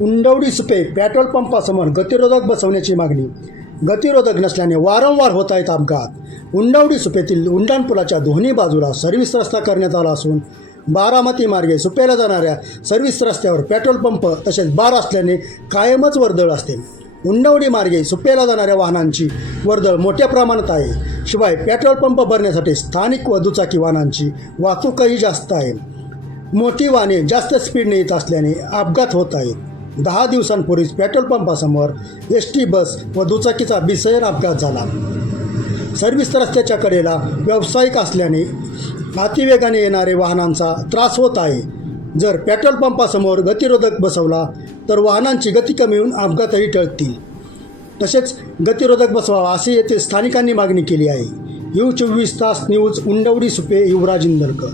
Undavadi Supe petrol पंपासमोर गतिरोधक बसवण्याची मागणी. गतिरोधक नसल्याने वारंवार होत आहेत अपघात. उंडवडी सुपेतील उंडाण पुलाच्या दोन्ही बाजूला सर्व्हिस रस्ता करण्यात आला असून बारामती मार्गे सुपेला जाणाऱ्या सर्व्हिस रस्त्यावर पेट्रोल पंप तसेच बार असल्याने कायमच वर्दळ असते. उंडवडी मार्गे सुपेला जाणाऱ्या वाहनांची वर्दळ मोठ्या प्रमाणात आहे. शिवाय पेट्रोल पंप भरण्यासाठी स्थानिक व दुचाकी वाहनांची वाहतूकही जास्त आहे. मोठी वाहने जास्त स्पीडने येत असल्याने अपघात होत आहेत. दहा दिवसांपूर्वीच पेट्रोल पंपासमोर एस टी बस व दुचाकीचा बिसयर अपघात झाला. सर्व्हिस रस्त्याच्या कडेला व्यावसायिक असल्याने अतिवेगाने येणारे वाहनांचा त्रास होत आहे. जर पेट्रोल पंपासमोर गतिरोधक बसवला तर वाहनांची गती कमी होऊन अपघातही टळतील. तसेच गतिरोधक बसवावा असे येथे स्थानिकांनी मागणी केली आहे. यू चोवीस तास न्यूज उंडवडी सुपे युवराज इंदरकर